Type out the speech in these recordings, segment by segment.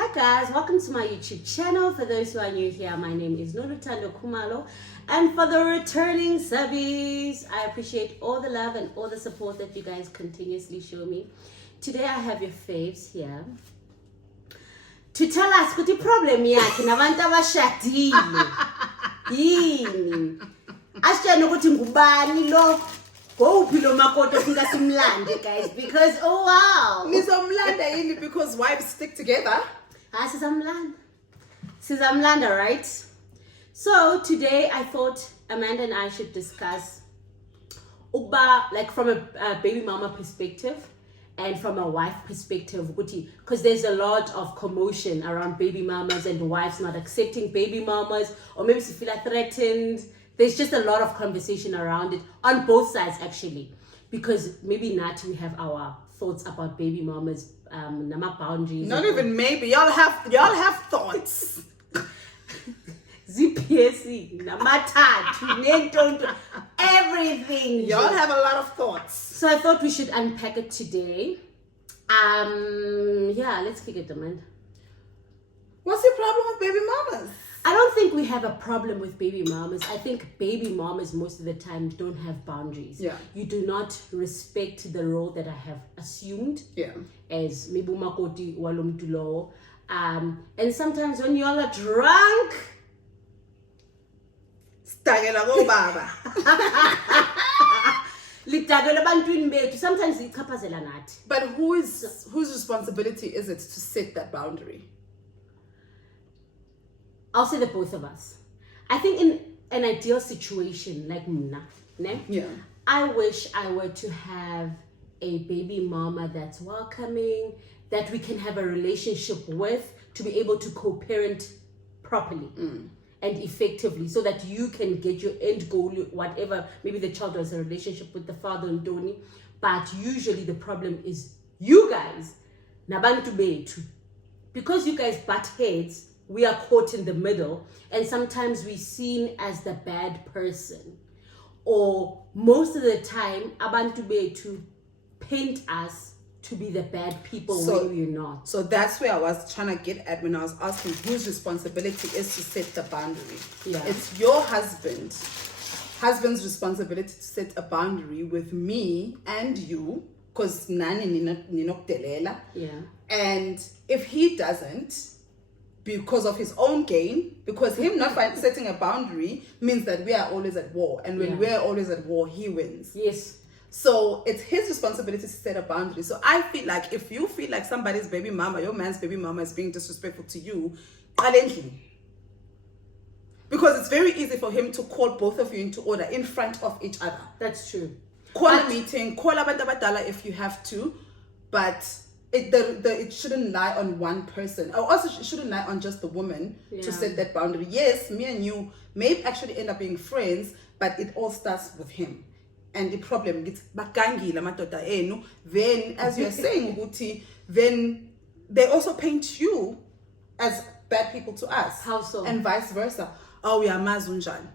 Hi guys, welcome to my YouTube channel. For those who are new here, my name is Nolu Kumalo, and for the returning subbies, I appreciate all the love and all the support that you guys continuously show me. Today I have your faves here to tell us what the problem yakhe nabantu abashadile yini asitshela ukuthi ngubani lo gowuphi lo makoto fika simlande guys, because oh wow nizomlanda yini because wives stick together. Sizamlanda, right? So today I thought Amanda and I should discuss like from a baby mama perspective and from a wife perspective, because there's a lot of commotion around baby mamas and wives not accepting baby mamas, or maybe she feel like threatened. There's just a lot of conversation around it on both sides actually, because maybe not we have our thoughts about baby mamas, nama boundaries. Not even maybe, y'all have thoughts. ZPSC, namatatu, everything. Y'all have a lot of thoughts. So I thought we should unpack it today. Yeah, let's kick it, man. What's your problem with baby mamas? I don't think we have a problem with baby mamas. I think baby mamas most of the time don't have boundaries. Yeah. You do not respect the role that I have assumed. Yeah. As maybe makoti walomtulo. And sometimes when you all are drunk, sometimes ichaphazela nathi. But whose responsibility is it to set that boundary? I'll say the both of us. I think in an ideal situation like Mna, ne? Yeah. I wish I were to have a baby mama that's welcoming, that we can have a relationship with, to be able to co-parent properly and effectively, so that you can get your end goal, whatever. Maybe the child has a relationship with the father and Doni, but usually the problem is you guys, nabantu betu, because you guys butt heads. We are caught in the middle, and sometimes we're seen as the bad person, or most of the time abantu betu paint us to be the bad people when we're not. So that's where I was trying to get at when I was asking whose responsibility is to set the boundary. Yeah. It's your husband's responsibility to set a boundary with me and you, because nani ninokdelela. Yeah. And if he doesn't, because of his own gain, because him not setting a boundary means that we are always at war, and when we're always at war, he wins. Yes. So it's his responsibility to set a boundary. So I feel like if you feel like somebody's baby mama, your man's baby mama is being disrespectful to you, because it's very easy for him to call both of you into order in front of each other. That's true. Call a meeting, call abantu abadala if you have to, but it shouldn't lie on one person. Or also it shouldn't lie on just the woman to set that boundary. Yes, me and you may actually end up being friends, but it all starts with him. And the problem gets bakangila madoda enu. Then, as you're saying, Uguti, then they also paint you as bad people to us. How so? And vice versa. Oh, we are mazunjan.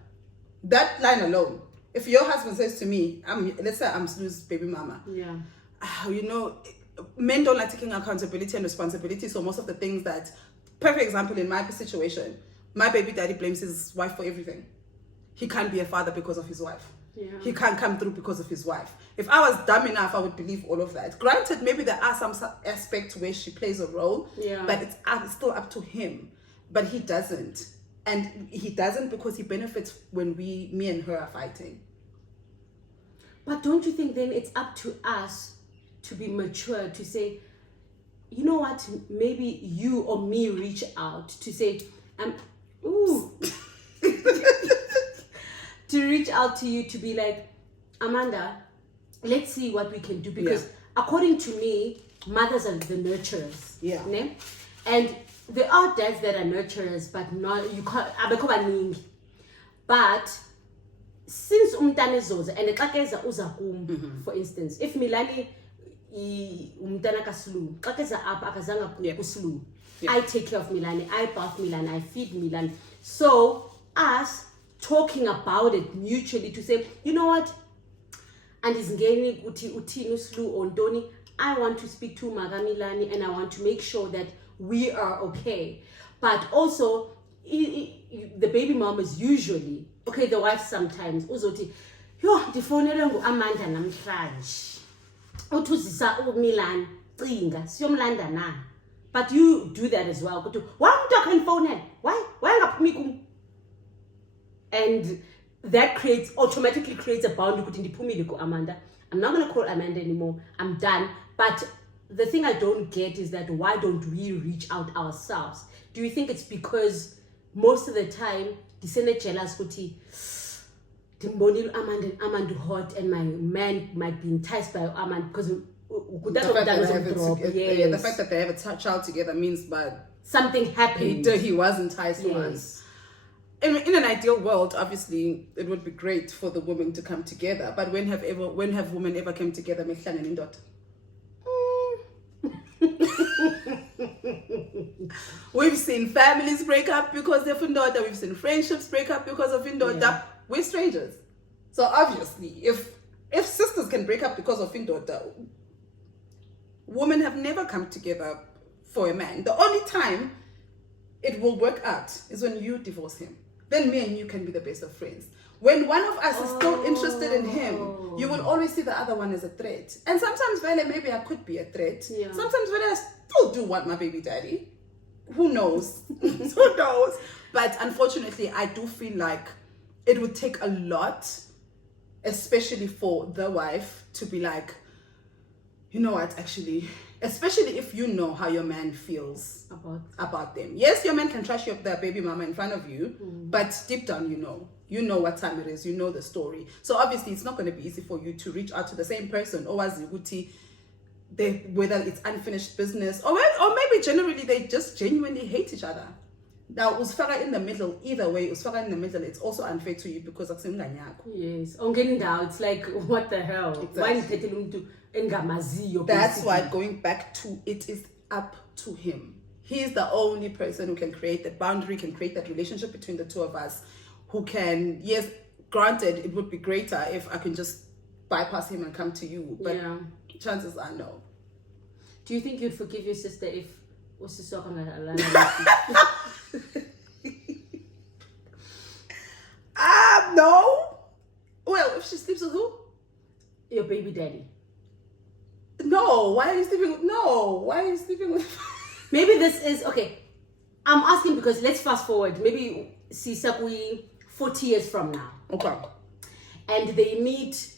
That line alone. If your husband says to me, let's say I'm Slu's baby mama. Yeah. Men don't like taking accountability and responsibility. So most of the things that, perfect example in my situation, my baby daddy blames his wife for everything. He can't be a father because of his wife. Yeah. He can't come through because of his wife. If I was dumb enough, I would believe all of that. Granted, maybe there are some aspects where she plays a role, but it's still up to him. But he doesn't. And he doesn't because he benefits when me and her are fighting. But don't you think then it's up to us to be mature, to say, you know what, maybe you or me reach out to say, to reach out to you, to be like, Amanda, let's see what we can do, because according to me, mothers are the nurturers. Yeah. Ne? And there are dads that are nurturers, but not, you can't, but since umntana ezoza and xakeza uza kum, for instance, if Milani umntana kaSlu xakeza apha akazanga kuSlu, I take care of Milani, I bath Milani, I feed Milani. So us talking about it mutually to say, you know what, and is ngeni uthini uSlu or Ntoni, I want to speak to Magamilani and I want to make sure that we are okay. But also, the baby mom is usually, okay, the wife sometimes, uzothi, yo, ndifonele ngu-Amanda namhlanje. Uthuzisa uMilan, cinga, siyomlanda na. But you do that as well. Why am I phone? Why ngaphumi kum? And that automatically creates a boundary between the Amanda. I'm not going to call Amanda anymore. I'm done. But the thing I don't get is that why don't we reach out ourselves? Do you think it's because most of the time, the Senate jealous Amanda hot and my man might be enticed by Amanda because the fact that they have a child together means but something happened. He was enticed once. In an ideal world, obviously, it would be great for the women to come together. But when have women ever come together? We've seen families break up because of indoda. We've seen friendships break up because of indoda. Yeah. We're strangers. So obviously, if sisters can break up because of indoda, women have never come together for a man. The only time it will work out is when you divorce him. Then me and you can be the best of friends. When one of us is still interested in him, you will always see the other one as a threat. And sometimes, maybe I could be a threat. Yeah. Sometimes, I still do want my baby daddy. Who knows? Who knows? But unfortunately, I do feel like it would take a lot, especially for the wife, to be like, you know what, actually, especially if you know how your man feels about them. Yes, your man can trash their baby mama in front of you, but deep down, you know what time it is, you know the story. So obviously, it's not going to be easy for you to reach out to the same person, or whether it's unfinished business, or maybe generally they just genuinely hate each other. Now, usfaka in the middle, either way, usfaka in the middle, it's also unfair to you because of yes, it's like, what the hell? Exactly. That's why going back to it is up to him. He's the only person who can create that boundary, can create that relationship between the two of us, who can, yes, granted, it would be greater if I can just bypass him and come to you, but chances are no. Do you think you'd forgive your sister if no. Well, if she sleeps with who? Your baby daddy. No, why are you sleeping with Maybe this is okay. I'm asking because let's fast forward. Maybe Sisakui 40 years from now. Okay. And they meet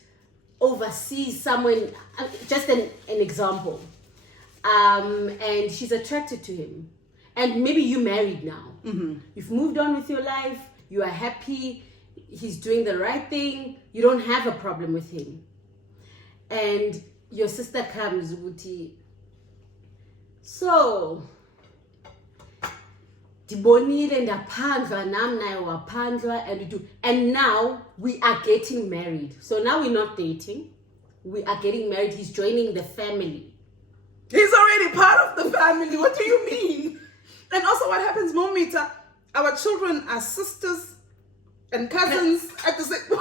overseas somewhere, just an example. And she's attracted to him. And maybe you married now. Mm-hmm. You've moved on with your life. You are happy. He's doing the right thing. You don't have a problem with him. And your sister comes, Wuti. So, and now we are getting married. So now we're not dating. We are getting married. He's joining the family. He's already part of the family. What do you mean? And also what happens, Momita, our children are sisters and cousins at the same... No!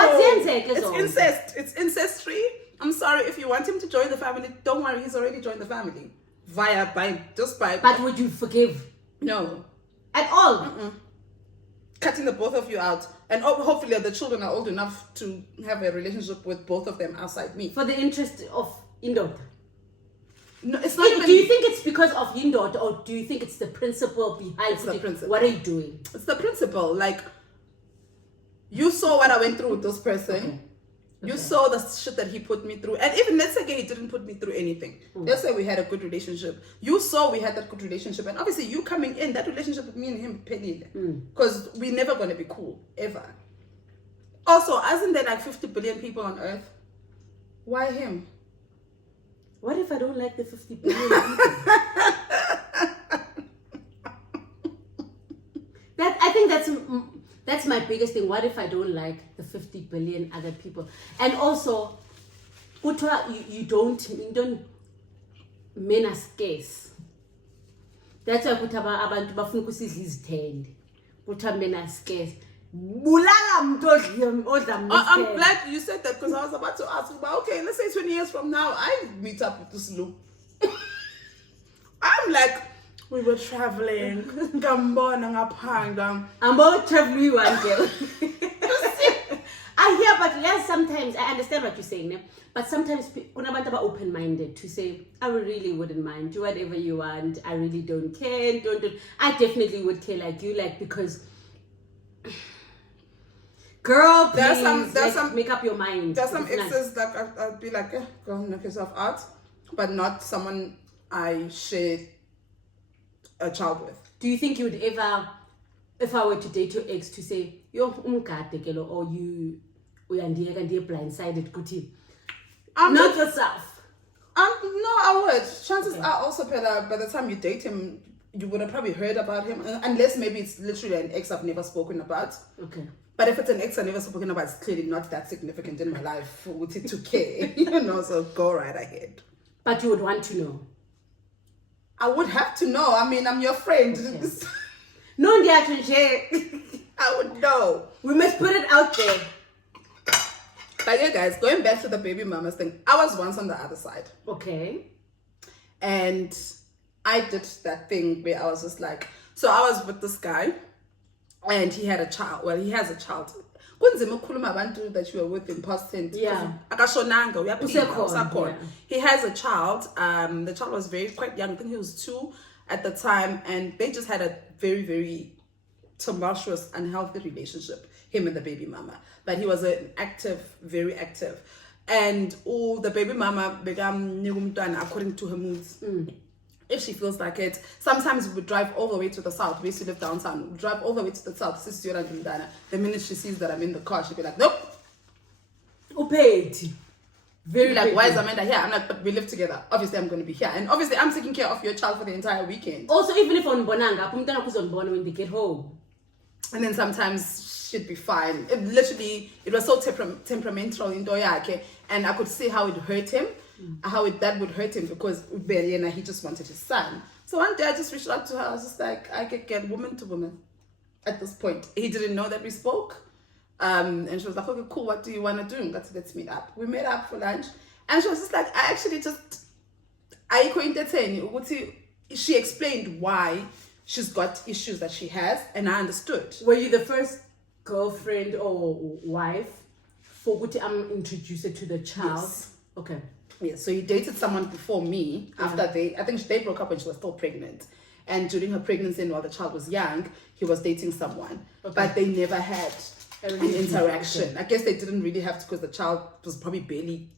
It's incest. It's incestry. I'm sorry, if you want him to join the family, don't worry, he's already joined the family. But would you forgive? No. At all? Mm-mm. Cutting the both of you out. And hopefully the children are old enough to have a relationship with both of them outside me. For the interest of Indot? No, it's not even... Do you think it's because of Indot, or do you think it's the principle behind the principle. What are you doing? It's the principle. Like, you saw what I went through with this person. Okay. You saw the shit that he put me through. And even let's say he didn't put me through anything. Let's say we had a good relationship. You saw we had that good relationship. And obviously you coming in, that relationship with me and him, because we're never going to be cool, ever. Also, isn't there like 50 billion people on earth? Why him? What if I don't like the 50 billion people? I think that's my biggest thing. What if I don't like the 50 billion other people? And also, you don't men are scarce. That's why abantu bafuna ukusizithende. Men are scarce. I'm glad you said that because I was about to ask you, but okay, let's say 20 years from now, I meet up with this Lou. I'm like, we were traveling. I'm about traveling one girl. I hear, but yes, sometimes I understand what you're saying, né? But sometimes when I'm open-minded to say, I really wouldn't mind, do whatever you want. I really don't care. Don't. I definitely would care like you, like, because, girl, please, there's some make up your mind. There's some exes that I'd be like, go knock yourself out, but not someone I share a child with. Do you think you would ever, if I were to date your ex, to say, yo, or you blindsided, Kuti? Not yourself. No, I would. Chances are also better by the time you date him, you would have probably heard about him, unless maybe it's literally an ex I've never spoken about. Okay. But if it's an ex I've never spoken about, it's clearly not that significant in my life for it to care, so go right ahead. But you would want to know. I would have to know. I mean, I'm your friend. Okay. No, I would know. We must put it out there. But yeah, guys, going back to the baby mamas thing, I was once on the other side. Okay. And I did that thing where I was just like, so I was with this guy and he had a child. Well, he has a child. That you were with in past tense. Yeah. He has a child. The child was quite young. I think he was 2 at the time, and they just had a very, very tumultuous, unhealthy relationship, him and the baby mama. But he was very active. And the baby mama began according to her moods. If she feels like it. Sometimes we would drive all the way to the south. We used to live downtown. We drive all the way to the south. The minute she sees that I'm in the car, she'll be like, nope. Very like, why is Amanda here? I'm like, but we live together. Obviously, I'm going to be here. And obviously, I'm taking care of your child for the entire weekend. Also, even if on Bonanga, when they get home. And then sometimes she'd be fine. It was so temperamental in Doyake. And I could see how it hurt him. How that would hurt him because he just wanted his son. So one day I just reached out to her. I was just like, I could get woman to woman at this point. He didn't know that we spoke. And she was like, okay, cool. What do you want to do? Let's meet up. We met up for lunch. And she was just like, she explained why she's got issues that she has. And I understood. Were you the first girlfriend or wife for which I'm introduced to the child? Yes. Okay. Yeah, so he dated someone before me. After I think they broke up when she was still pregnant. And during her pregnancy and while the child was young, he was dating someone. Okay. But they never had an interaction. Okay. I guess they didn't really have to because the child was probably barely,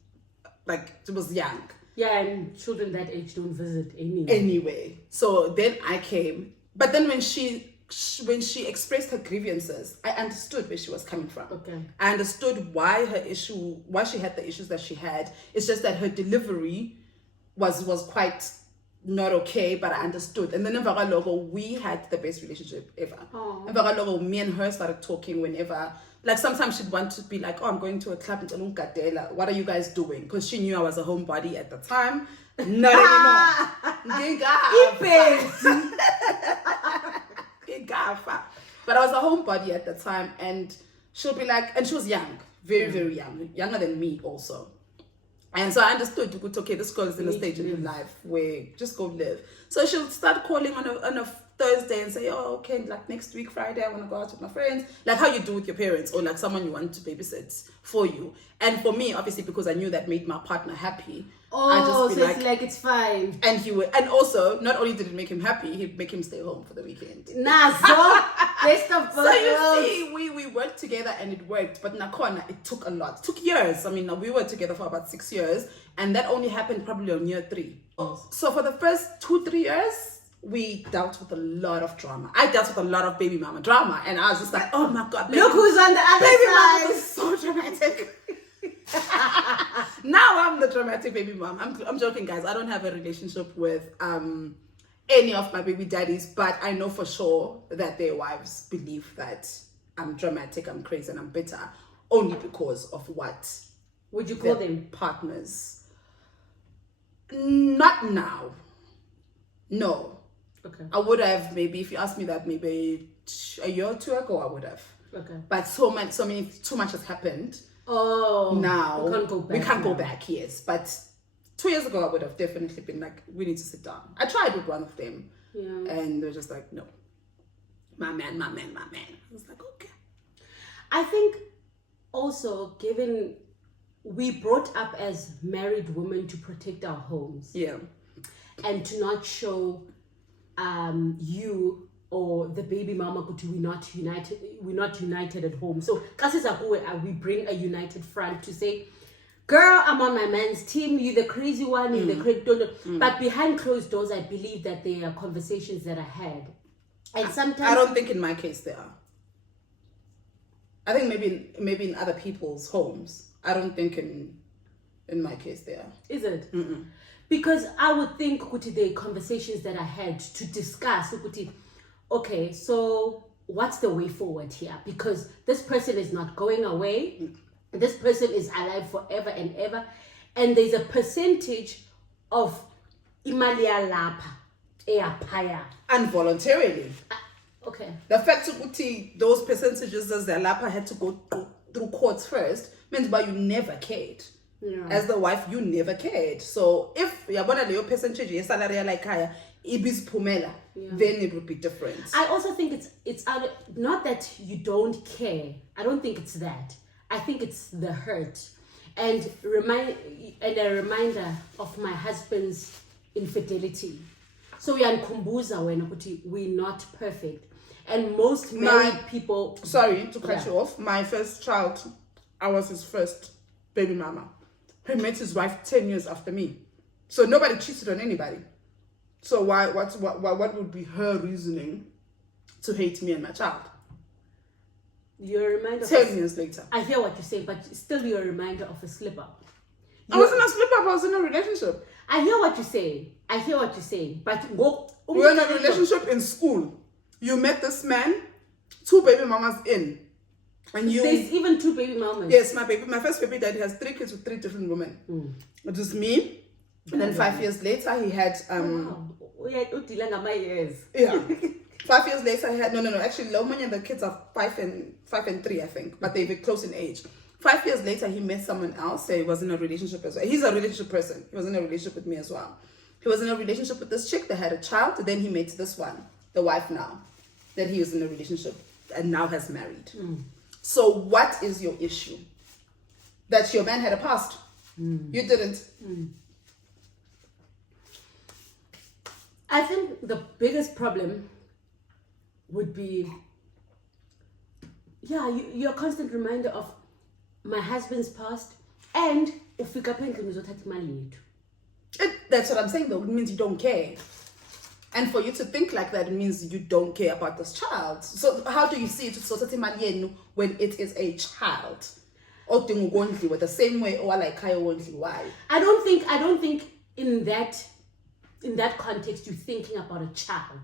it was young. Yeah, and children that age don't visit anyway. So then I came. But then when she expressed her grievances, I understood where she was coming from. Okay. I understood why she had the issues that she had. It's just that her delivery was quite not okay, but I understood. And then in Vagalogo, we had the best relationship ever. In Vagalogo, me and her started talking whenever. Sometimes she'd want to be like, oh, I'm going to a club in Telungadela. What are you guys doing? Because she knew I was a homebody at the time. Not anymore. But I was a homebody at the time, and she'll be like, and she was young, very, very young, younger than me also. And so I understood, okay, this girl is in a stage in her life where just go live. So she'll start calling on a Thursday and say, oh, okay, next week, Friday, I want to go out with my friends. How you do with your parents or someone you want to babysit for you. And for me, obviously, because I knew that made my partner happy. It's fine. And also, not only did it make him happy, he'd make him stay home for the weekend. Best of both. So you see, we worked together and it worked, but Nakona, it took a lot. It took years. I mean, we were together for about 6 years, and that only happened probably on year 3. So for the first 2-3 years, we dealt with a lot of drama. I dealt with a lot of baby mama drama, and I was just like, oh my God. Look who's on the other baby side. Mama was so dramatic. Now I'm the dramatic baby mom. I'm joking, guys. I don't have a relationship with any of my baby daddies, but I know for sure that their wives believe that I'm dramatic, I'm crazy, and I'm bitter only because of what would you call them? Partners. Not now. No. Okay. I would have maybe, if you asked me that maybe a year or 2 ago, I would have. Okay. But too much has happened. Oh. Now we can't go back. We can't go back, yes. But 2 years ago, I would have definitely been like, we need to sit down. I tried with one of them. Yeah. And they're just like, no. My man. I was like, okay. I think also, given we brought up as married women to protect our homes. Yeah. And to not show you or the baby mama we're not united at home. So we bring a united front to say, girl, I'm on my man's team, you the crazy one, you the crazy But behind closed doors, I believe that there are conversations that are had. And sometimes I don't think in my case there are. I think maybe in other people's homes. I don't think in my case there are. Is it? Mm-mm. Because I would think there are conversations that I had to discuss. Okay, so what's the way forward here? Because this person is not going away. This person is alive forever and ever. And there's a percentage of imalia lapa eapaya. Involuntarily. Okay. The fact that those percentages as the lapa had to go through courts first means but you never cared. Yeah. As the wife, you never cared. So if yabona leyo percentage ye salary like higher, ibis pumela, then it would be different. I also think it's not that you don't care. I don't think it's that. I think it's the hurt and a reminder of my husband's infidelity. So we're not perfect. And most married people... Sorry to cut you off. My first child, I was his first baby mama. He met his wife 10 years after me. So nobody cheated on anybody. So what would be her reasoning to hate me and my child? You're a reminder 10 years later. I hear what you say, but still you're a reminder of a slip-up. I wasn't a slip-up, I was in a relationship. I hear what you say. But we were in a relationship in school. You met this man, 2 baby mamas in. And there's even 2 baby mamas. Yes, my first baby daddy has 3 kids with 3 different women. It was me. And then 5 years later he had Yeah. 5 years later he had actually Lomanya and the kids are 5 and 3, I think, but they're very close in age. 5 years later he met someone else. He was in a relationship as well. He's a relationship person. He was in a relationship with me as well. He was in a relationship with this chick that had a child. Then he met this one, the wife now, that he was in a relationship and now has married. So what is your issue? That your man had a past. You didn't. I think the biggest problem would be, you're a constant reminder of my husband's past and that's what I'm saying though. It means you don't care. And for you to think like that, it means you don't care about this child. So how do you see it when it is a child? Or with the same way or like why? I don't think in that context you're thinking about a child.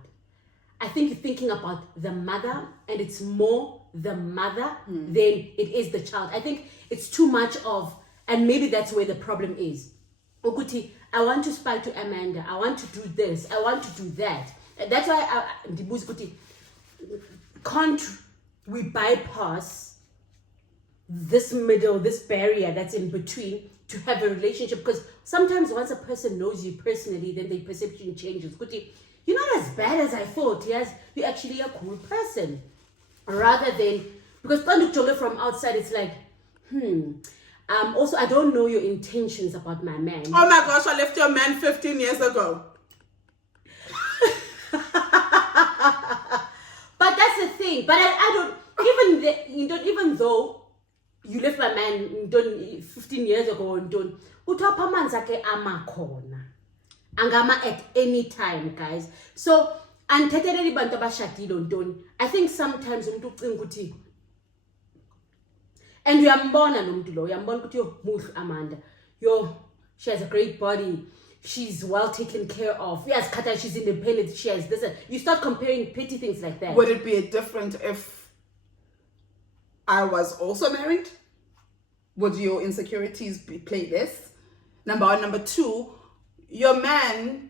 I think you're thinking about the mother, and it's more the mother than it is the child. I think it's too much of, and maybe that's where the problem is. Okuti, I want to speak to Amanda. I want to do this. I want to do that. And that's why can't we bypass this barrier that's in between to have a relationship? Because sometimes once a person knows you personally, then their perception changes. Kuti, you're not as bad as I thought. Yes, you're actually a cool person. Rather than, because from outside, it's like, also, I don't know your intentions about my man. Oh my gosh, I left your man 15 years ago. But that's the thing. But I don't, even though you left my man 15 years ago, angama at any time, guys. So, I think sometimes and we are born Amanda. She has a great body. She's well taken care of. Yes, Kata, she's independent. She has this. You start comparing petty things like that. Would it be different if I was also married? Would your insecurities play less? Number 1. Number 2, your man,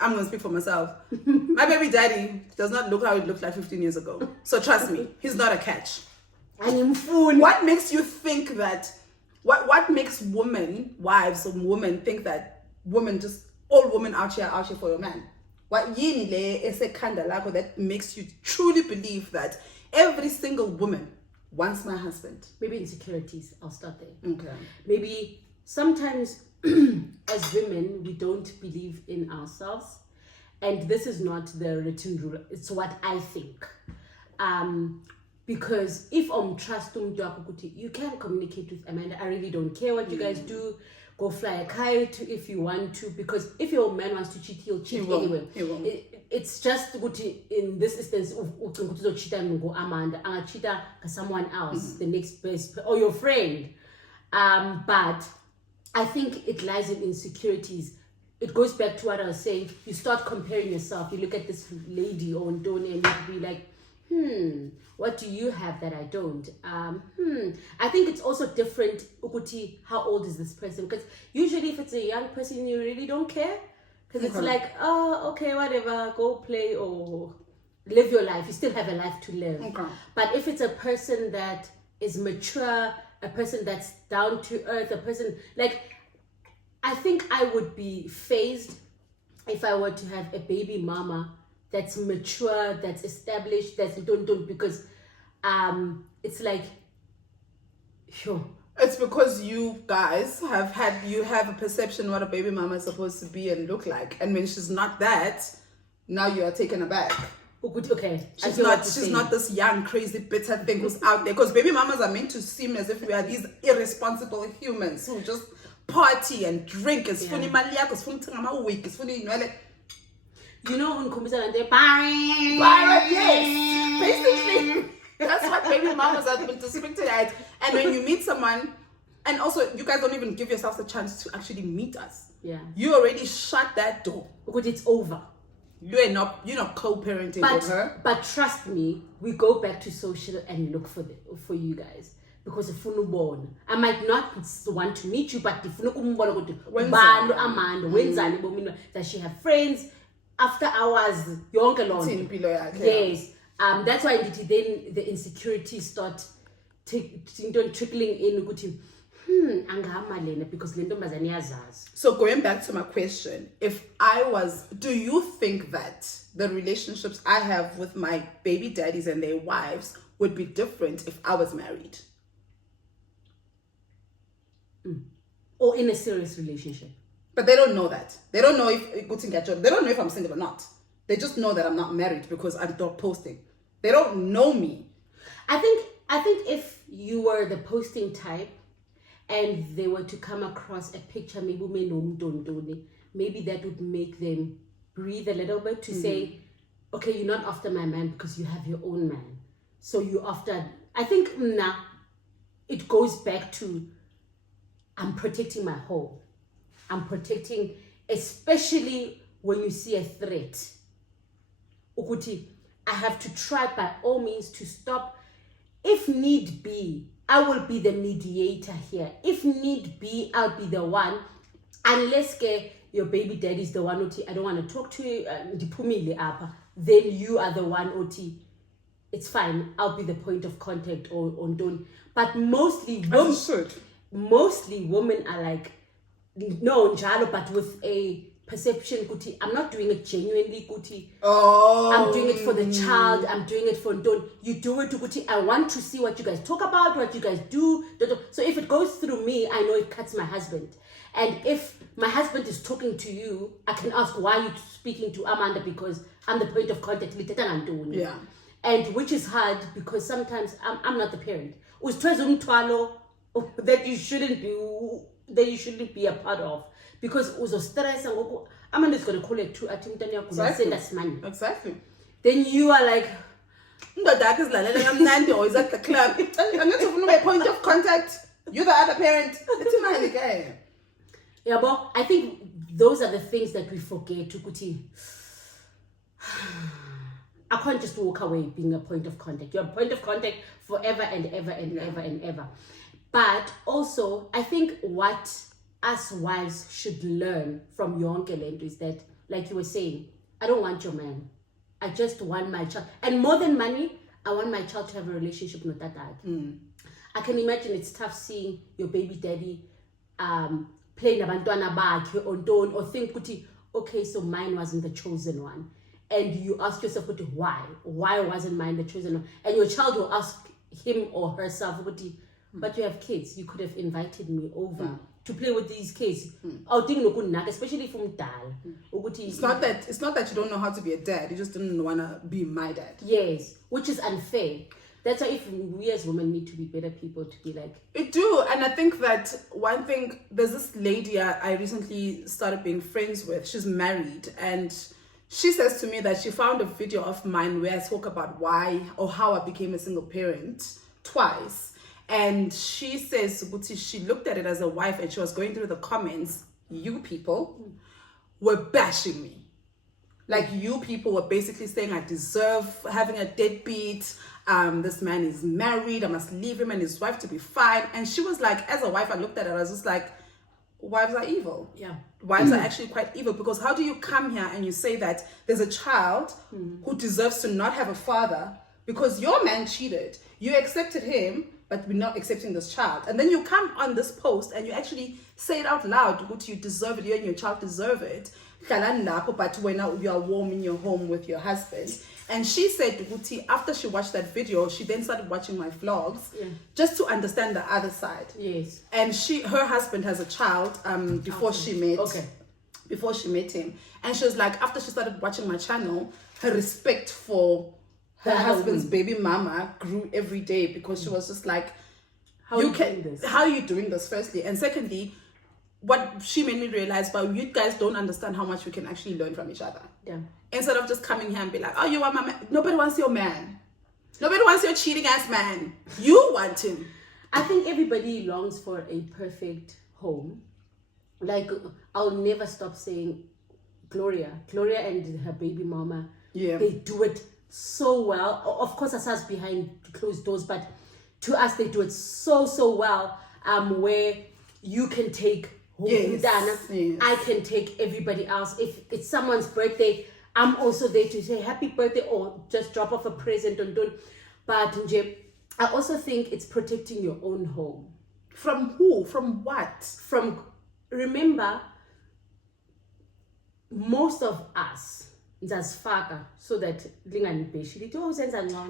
I'm going to speak for myself. My baby daddy does not look how he looked like 15 years ago. So trust me, he's not a catch. What makes you think that? What makes wives or women think that all women out here for your man? What yini le esekhanda lakho that makes you truly believe that every single woman wants my husband? Maybe insecurities. I'll start there. Okay. Maybe sometimes as women we don't believe in ourselves, and this is not the written rule. It's what I think. Because if trust you can communicate with Amanda. I really don't care what you guys do. Go fly a kite if you want to, because if your man wants to cheat, he'll cheat anyway. He will. It's just in this instance cheat and go Amanda and cheat someone else, the next best or your friend. But I think it lies in insecurities. It goes back to what I was saying. You start comparing yourself. You look at this lady or Ndoni and you be like, what do you have that I don't? I think it's also different, Ukuti, how old is this person? Because usually if it's a young person, you really don't care. Because it's like, oh, okay, whatever, go play or live your life. You still have a life to live. Okay. But if it's a person that is mature, a person that's down to earth, a person, like, I think I would be phased if I were to have a baby mama that's mature, that's established, that's don't, because it's like, sure. It's because you guys have a perception what a baby mama is supposed to be and look like, and when she's not that, now you are taken aback. Okay, she's not this young crazy bitter thing who's out there, because baby mamas are meant to seem as if we are these irresponsible humans who just party and drink. It's funny maliak, it's funny week, it's funny you know, yes, basically. That's what baby mamas have been depicted as. And when you meet someone, and also you guys don't even give yourselves a chance to actually meet us. Yeah. You already shut that door. Because it's over. You're not co-parenting with her. But trust me, we go back to social and look for you guys. Because if you born, I might not want to meet you, but if you does she have friends after hours? Yes. That's why then the insecurities start trickling in. Because so going back to my question, do you think that the relationships I have with my baby daddies and their wives would be different if I was married? Or in a serious relationship? But they don't know that. They don't know if they don't know if I'm single or not. They just know that I'm not married because I'm not posting. They don't know me. I think if you were the posting type and they were to come across a picture, maybe that would make them breathe a little bit to say, okay, you're not after my man because you have your own man. So you after, I think it goes back to, I'm protecting my home. I'm protecting, especially when you see a threat. Ukuti, I have to try by all means to stop. If need be, I will be the mediator here. If need be, I'll be the one. Unless your baby daddy is the one, Oti, I don't want to talk to you, then you are the one, Oti. It's fine. I'll be the point of contact or don't. But mostly women are like, no, njalo, but with a perception, Kuti, I'm not doing it genuinely, Kuti. Oh. I'm doing it for the child. I'm doing it for don't. You do it to Kuti. I want to see what you guys talk about, what you guys do. So if it goes through me, I know it cuts my husband. And if my husband is talking to you, I can ask, why are you speaking to Amanda? Because I'm the point of contact. Yeah. And which is hard because sometimes I'm not the parent. That you shouldn't be a part of. Because uzo stress and Amanda's gonna call it too. Send us money. Exactly. Then you are like, or is at the club. I'm not talking about point of contact. You're the other parent. It's my guy. Yeah, but I think those are the things that we forget. Tukuti. I can't just walk away being a point of contact. You're a point of contact forever and ever and ever and ever. But also, I think what us wives should learn from your uncle is that, like you were saying, I don't want your man. I just want my child. And more than money, I want my child to have a relationship with that dad. I can imagine it's tough seeing your baby daddy playing abantwana bakhe or think ukuthi, okay, so mine wasn't the chosen one. And you ask yourself, why? Why wasn't mine the chosen one? And your child will ask him or herself, but you have kids. You could have invited me over to play with these kids. Especially from Dal. It's not that you don't know how to be a dad. You just didn't want to be my dad. Yes, which is unfair. That's why if we as women need to be better people to be like... It do. And I think that one thing, there's this lady I recently started being friends with. She's married. And she says to me that she found a video of mine where I talk about why or how I became a single parent twice. And she says, she looked at it as a wife and she was going through the comments. You people were bashing me. Like, you people were basically saying I deserve having a deadbeat. This man is married. I must leave him and his wife to be fine. And she was like, as a wife, I looked at her. I was just like, wives are evil. Yeah. Wives are actually quite evil, because how do you come here and you say that there's a child who deserves to not have a father because your man cheated? You accepted him, but we're not accepting this child. And then you come on this post and you actually say it out loud, what you deserve it, you and your child deserve it. But when you are warm in your home with your husband. And she said, after she watched that video, she then started watching my vlogs just to understand the other side. Yes. And her husband has a child before she met him. And she was like, after she started watching my channel, her respect for her husband's baby mama grew every day, because she was just like, how are you doing this, firstly? And secondly, what she made me realize, but you guys don't understand how much we can actually learn from each other. Yeah. Instead of just coming here and be like, oh, you want my man. Nobody wants your man. Nobody wants your cheating ass man. You want him. I think everybody longs for a perfect home. Like, I'll never stop saying Gloria and her baby mama, they do it so well. Of course, us behind closed doors, but to us, they do it so well. Where you can take I can take everybody else. If it's someone's birthday, I'm also there to say happy birthday or just drop off a present and don't. But I also think it's protecting your own home. From who? From what? Remember, most of us so that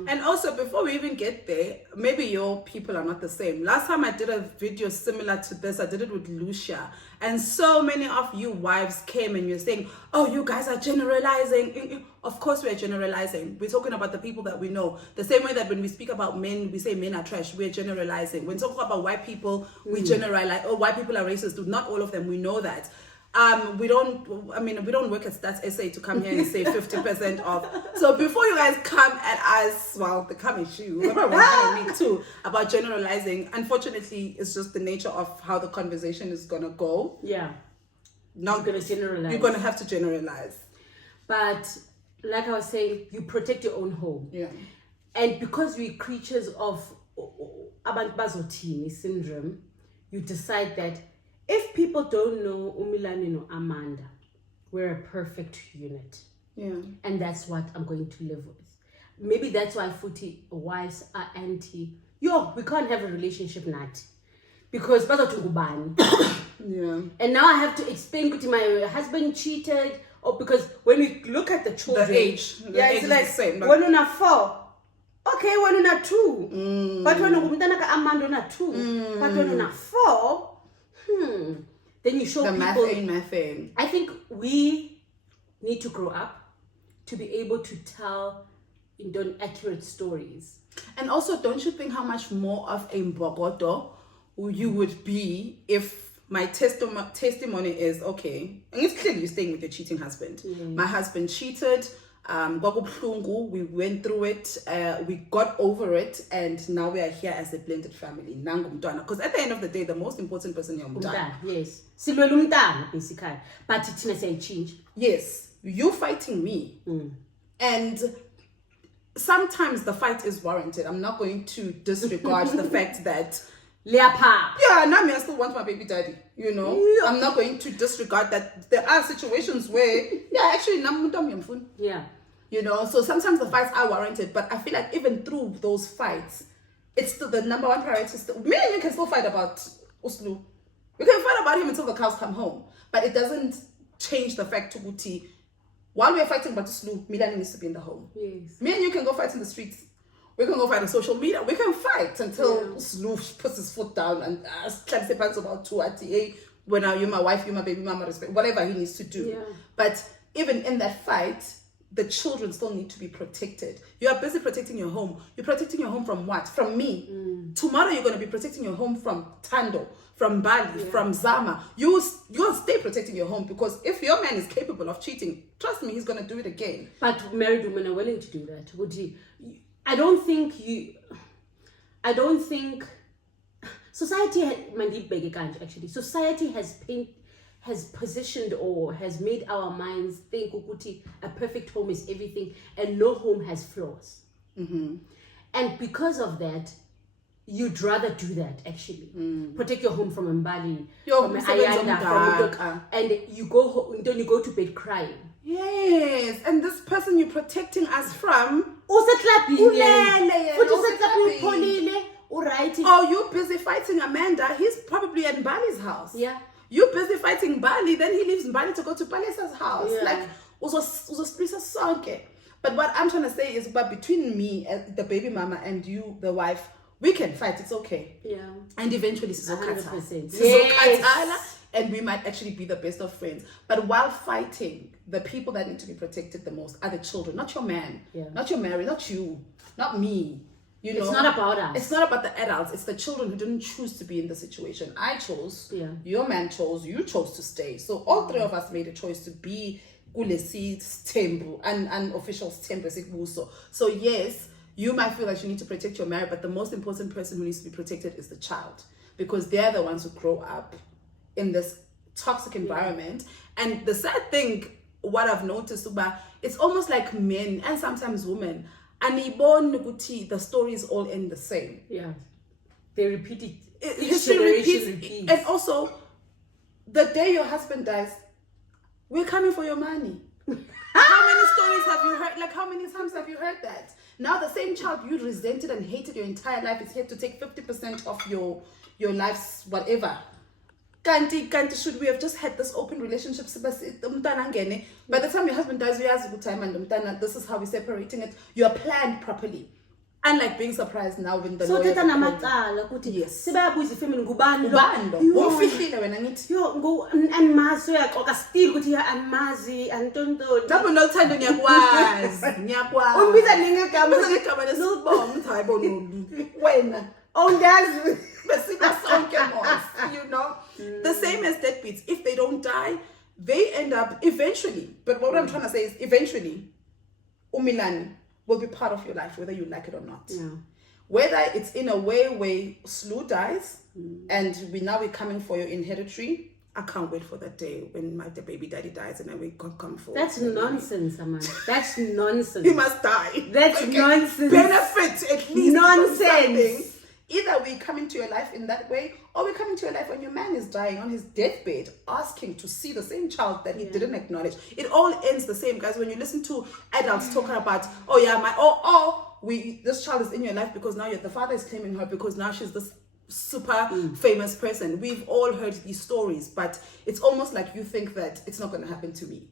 and also, before we even get there, maybe your people are not the same. Last time I did a video similar to this, I did it with Lucia, and so many of you wives came and you're saying, oh, you guys are generalizing. Of course we are generalizing. We're talking about the people that we know. The same way that when we speak about men, we say men are trash. We're generalizing. When talking about white people, we generalize. Oh, white people are racist. Not all of them. We know that. We don't work at Stats SA to come here and say 50% off. So before you guys come at us, well, they come at you, me too, about generalizing. Unfortunately, it's just the nature of how the conversation is gonna go. Yeah. Not gonna generalize. You're gonna have to generalize. But like I was saying, you protect your own home. Yeah. And because we're creatures of abantu bazotini syndrome, you decide that if people don't know Umilani no Amanda, we're a perfect unit. Yeah. And that's what I'm going to live with. Maybe that's why Futi wives are anti. We can't have a relationship night. Because yeah. And now I have to explain that my husband cheated, or because when we look at the children, the age it's like is the same. When you're 4, okay, when you're 2, but when you're Amanda 2, but when you're 4. Then you show the people. Math ain't. I think we need to grow up to be able to tell accurate stories. And also, don't you think how much more of a mbogoto you would be if my testimony is okay? And it's clear you're staying with your cheating husband. My husband cheated. We went through it, we got over it, and now we are here as a blended family. Because at the end of the day, the most important person is Umtana. Yes. Basically. But it's a change. Yes. You fighting me. And sometimes the fight is warranted. I'm not going to disregard the fact that now I still want my baby daddy, I'm not going to disregard that there are situations where actually You know, so sometimes the fights are warranted, but I feel like even through those fights, it's still the number one priority. Me and you can still fight about Uslu. We can fight about him until the cows come home, but it doesn't change the fact to Guti. While we're fighting about Uslu, Milani needs to be in the home. Yes. Me and you can go fight in the streets. We can go fight on social media. We can fight until Uslu puts his foot down and claps the pants about two at the when you're my wife, you're my baby mama, respect, whatever he needs to do. Yeah. But even in that fight, the children still need to be protected. You are busy protecting your home. You're protecting your home from what? From me. Tomorrow you're going to be protecting your home from Tando, from Bali, from Zama. You'll stay protecting your home, because if your man is capable of cheating, trust me, he's going to do it again. But married women are willing to do that. Would you? I don't think society actually. Society has positioned or has made our minds think ukuthi a perfect home is everything and no home has flaws. And because of that, you'd rather do that actually. Protect your home from Mbali, from Ayanda, from and you go home, then you go to bed crying. Yes, and this person you're protecting us from, oh, you're busy fighting Amanda, he's probably at Bali's house. Yeah. You're busy fighting Bali, then he leaves Bali to go to Bali's house. Yeah. Like, but what I'm trying to say is, but between me, the baby mama, and you, the wife, we can fight. It's okay. Yeah. And eventually, 100%. Yes. And we might actually be the best of friends. But while fighting, the people that need to be protected the most are the children, not your man, not your married, not you, not me. You know, it's not about us. It's not about the adults. It's the children who didn't choose to be in the situation. I chose. Yeah. Your man chose. You chose to stay. So all three of us made a choice to be kulesi stembu and unofficial stembu. So yes, you might feel like you need to protect your marriage, but the most important person who needs to be protected is the child, because they're the ones who grow up in this toxic environment. And the sad thing, what I've noticed, it's almost like men and sometimes women. And the stories all end the same. Yeah. They repeat it. History repeats. And also, the day your husband dies, we're coming for your money. How many stories have you heard? Like, how many times have you heard that? Now the same child you resented and hated your entire life is here to take 50% of your life's whatever. Kanti, should we have just had this open relationship? By the time your husband dies, this is how we're separating it. You are planned properly. Unlike being surprised now when the lawyer yes. You know, the same as deadbeats. If they don't die, they end up eventually. But what I'm trying to say is, eventually, Umilani will be part of your life, whether you like it or not. Yeah. Whether it's in a way where Slu dies, and we're coming for your inheritary. I can't wait for that day when the baby daddy dies and then we come for. That's nonsense, Amanda. That's nonsense. He must die. That's nonsense. Benefit at least. Nonsense. Either we come into your life in that way, or we come into your life when your man is dying on his deathbed, asking to see the same child that he didn't acknowledge. It all ends the same, guys. When you listen to adults talking about, this child is in your life because now the father is claiming her because now she's this super famous person. We've all heard these stories, but it's almost like you think that it's not going to happen to me.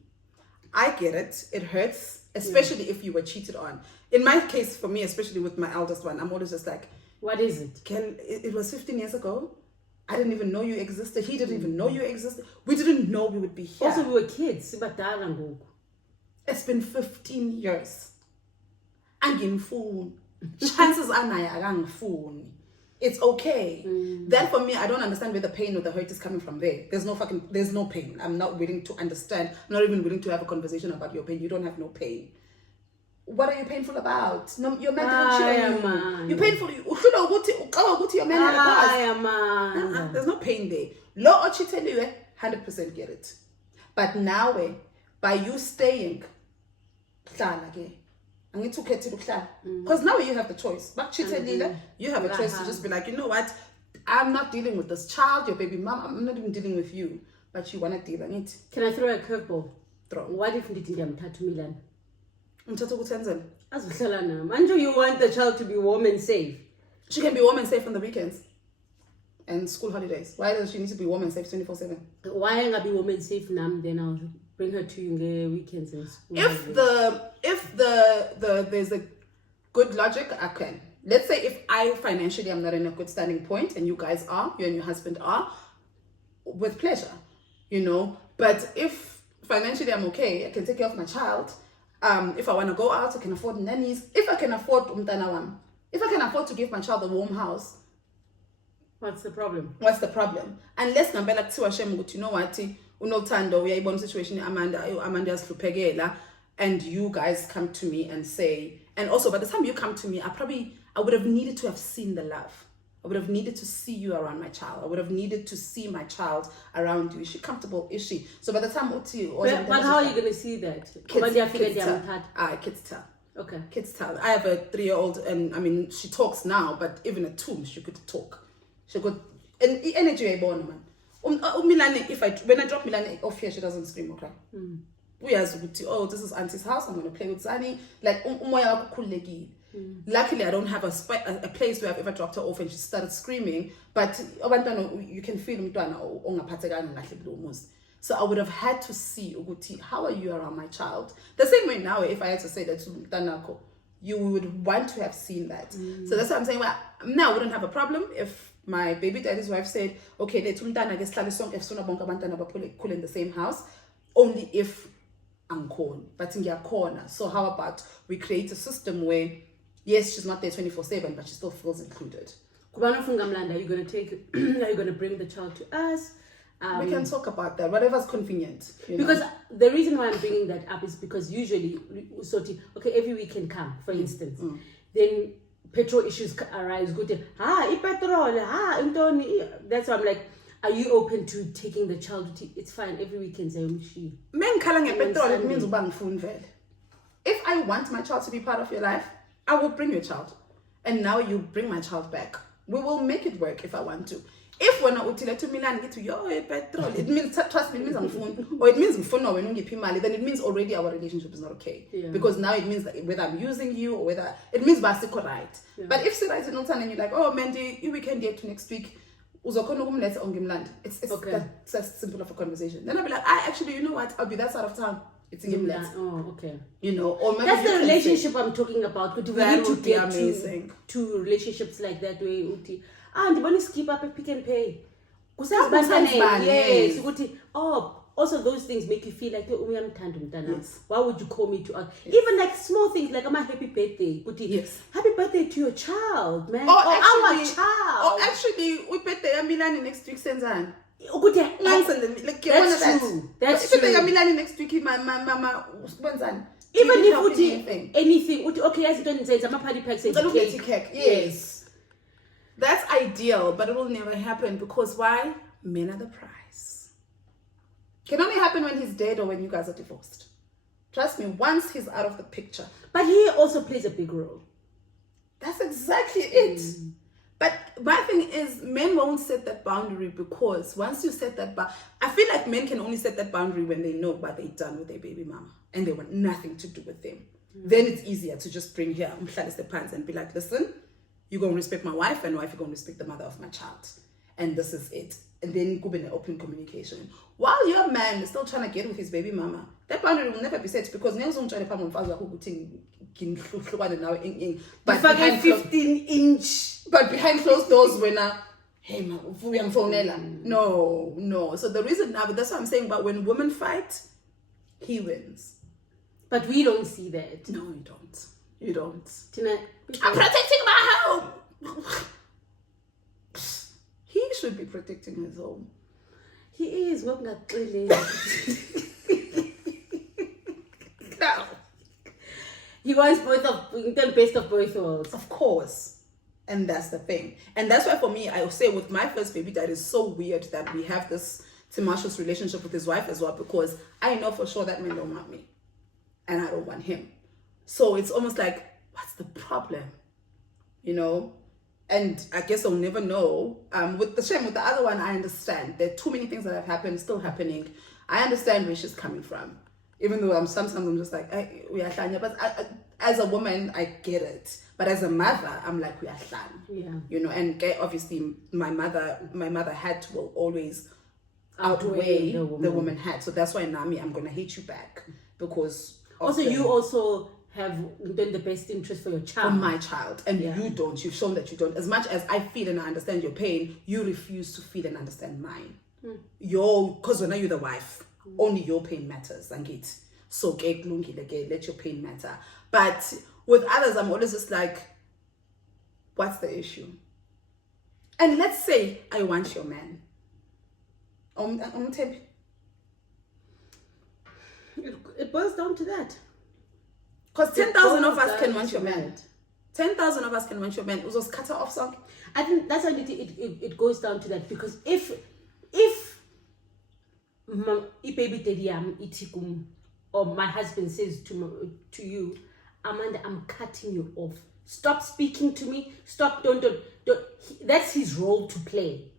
I get it. It hurts, especially if you were cheated on. In my case, for me, especially with my eldest one, I'm always just like, what is it? It was 15 years ago. I didn't even know you existed. He didn't even know you existed. We didn't know we would be here. Also, we were kids. It's been 15 years. I'm phone. Chances are I'm phone. It's okay. Then for me, I don't understand where the pain or the hurt is coming from there. There's no pain. I'm not willing to understand. I'm not even willing to have a conversation about your pain. You don't have no pain. What are you painful about? No, your man didn't cheat on you. You're painful. Your man had a past. There's no pain there. Law or cheat tell you, 100% get it. But now, by you staying, because now you have the choice. You have a choice to just be like, you know what? I'm not dealing with this child, your baby mom. I'm not even dealing with you. But you want to deal on it. Can I throw a curveball? Throw. What if I'm tattoo Milan? Manjo, you want the child to be warm and safe. She can be warm and safe on the weekends and school holidays. Why does she need to be warm and safe 24/7? Why ain't I be warm and safe now? Then I'll bring her to you in the weekends and school. If there's a good logic, I can. Let's say if I financially am not in a good standing point and you guys are, you and your husband are, with pleasure, But if financially I'm okay, I can take care of my child. If I want to go out, I can afford nannies. If I can afford if I can afford to give my child a warm house, what's the problem? Unless ngambela kuthiwa shem ukuthi what, unothando uyayibona situation Amanda yasihluphekela, and you guys come to me and say, and also by the time you come to me, I would have needed to have seen the love. I would have needed to see you around my child. I would have needed to see my child around you. Is she comfortable? Is she? So by the time but how are you going to see that? Kids tell. Okay. Kids tell. I have a 3-year-old, and she talks now, but even at 2, she could talk. She could, and energy I born man. When I drop Milani off here, she doesn't scream or cry. Oh, this is Auntie's house. I'm gonna play with Zani. Like Luckily, I don't have a place where I've ever dropped her off and she started screaming. But you can feel so I would have had to see, how are you around my child? The same way now, if I had to say that to Tanako, you would want to have seen that. So that's what I'm saying. Well, now I wouldn't have a problem if my baby daddy's wife said, okay, let's in the same house, only if I'm corn. But in your corner. So how about we create a system where, yes, she's not there 24/7, but she still feels included. Are you gonna bring the child to us? We can talk about that, whatever's convenient. Because the reason why I'm bringing that up is because usually, every weekend come, for instance, then petrol issues arise. That's why I'm like, are you open to taking the child to? It's fine every weekend. Petrol, it means if I want my child to be part of your life, I will bring your child, and now you bring my child back. We will make it work if I want to. If we're not utile to Milan get to your petrol, it means, trust me, it means I'm phone, or it means phone when you give mali, then it means already our relationship is not okay. Yeah. Because now it means that whether I'm using you or whether it means basically right. Yeah. But if she writes it and you're like, oh Mandy, you weekend yet to next week, it's okay. That's as simple of a conversation. Then I'll be like, actually, you know what? I'll be that side of town. It's in Gimlet. Oh, okay. Or maybe that's the relationship I'm talking about. But we need to get to relationships like that way. And the money skip up a pick and pay. Yes. Also those things make you feel like yes. Why would you call me to yes. Even like small things like my happy birthday. Yes. Happy birthday to your child, man. Our child. Actually, we birthday Milan next week, Senzan. That's true. That's true. Milan next week, my mama. Even if anything, okay, as you don't say, it's a party pack. Cake. Yes. That's ideal, but it will never happen because why? Men are the prize. Can only happen when he's dead or when you guys are divorced. Trust me, once he's out of the picture. But he also plays a big role. That's exactly it. But my thing is, men won't set that boundary because once you set that I feel like men can only set that boundary when they know what they've done with their baby mama and they want nothing to do with them. Then it's easier to just bring here the pants and be like, listen, you're going to respect my wife and wife, you're going to respect the mother of my child. And this is it. And then go in an open communication. While your man is still trying to get with his baby mama, that boundary will never be set because Nelson won't try to come but behind 15-inch. But behind closed doors, when hey man, no. So the reason now, that's what I'm saying. But when women fight, he wins. But we don't see that. No, you don't. You don't. Tina, I'm protecting my home. He should be protecting his home. He is. What not really? No. He wants the best of both worlds. Of course. And that's the thing. And that's why for me, I would say with my first baby, that is so weird that we have this tumultuous relationship with his wife as well, because I know for sure that man don't want me. And I don't want him. So it's almost like, what's the problem? And I guess I'll never know. With the other one, I understand. There are too many things that have happened, still happening. I understand where she's coming from. Even though sometimes I'm just like, we are hlanya. But as a woman, I get it. But as a mother, I'm like, we are hlanya. Yeah. You know, and obviously my mother had will always outweigh the woman had. So that's why Nami, I'm gonna hate you back because also you also have done the best interest for your child. For my child. And you don't. You've shown that you don't. As much as I feel and I understand your pain, you refuse to feel and understand mine. Because when you're the wife, only your pain matters. So let your pain matter. But with others, I'm always just like, what's the issue? And let's say I want your man. It boils down to that. Because 10,000 of us can want your man. 10,000 of us can want your man. It was cut off song. I think that's why it goes down to that. Because if baby daddy itikum, or my husband says to you, Amanda, I'm cutting you off. Stop speaking to me. Stop. Don't. That's his role to play.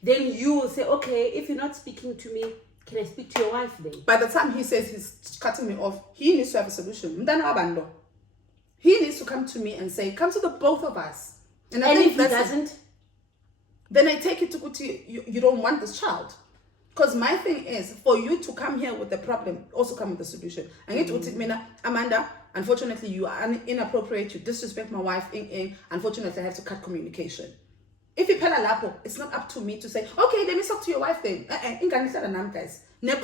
Then you will say, okay, if you're not speaking to me, can I speak to your wife then? By the time he says he's cutting me off, he needs to have a solution. He needs to come to me and say, come to the both of us. And if he doesn't? Then I take it to Kuti, you don't want this child. Because my thing is, for you to come here with the problem, also come with the solution. I need to Amanda, unfortunately, you are inappropriate, you disrespect my wife, unfortunately, I have to cut communication. If you pela lapo, it's not up to me to say, okay, let me talk to your wife then. Guys. I'm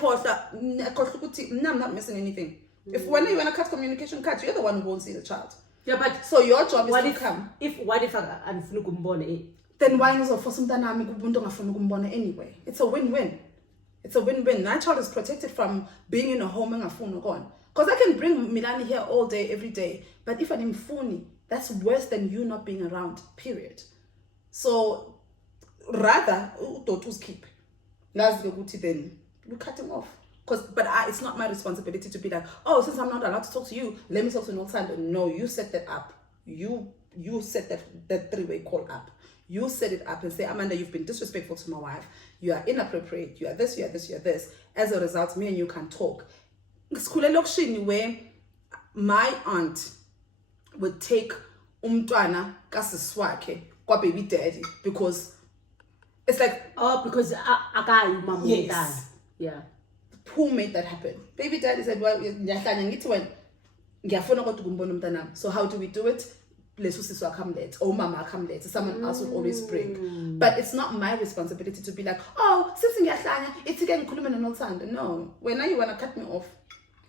not missing anything. If when you want to cut communication, you're the one who won't see the child. Yeah, but so your job is to come. What if I'm then why is it for some anyway? It's a win-win. It's a win-win. My child is protected from being in a home and a phone gone. Because I can bring Milani here all day, every day. But if I'm phony, that's worse than you not being around, period. So rather, keep. Then we cut him off. But it's not my responsibility to be like, oh, since I'm not allowed to talk to you, let me talk to Nolu. No, you set that up. You set that three-way call up. You set it up and say, Amanda, you've been disrespectful to my wife. You are inappropriate. You are this, you are this, you are this. As a result, me and you can talk. Where my aunt would take umntwana kasiswakhe kwa baby daddy because it's like, oh, because yes. Yeah. Who made that happen? Baby daddy said, well, so how do we do it? Come late, or mama come late. Someone else will always bring. But it's not my responsibility to be like, oh, since it's again no. When now you want to cut me off.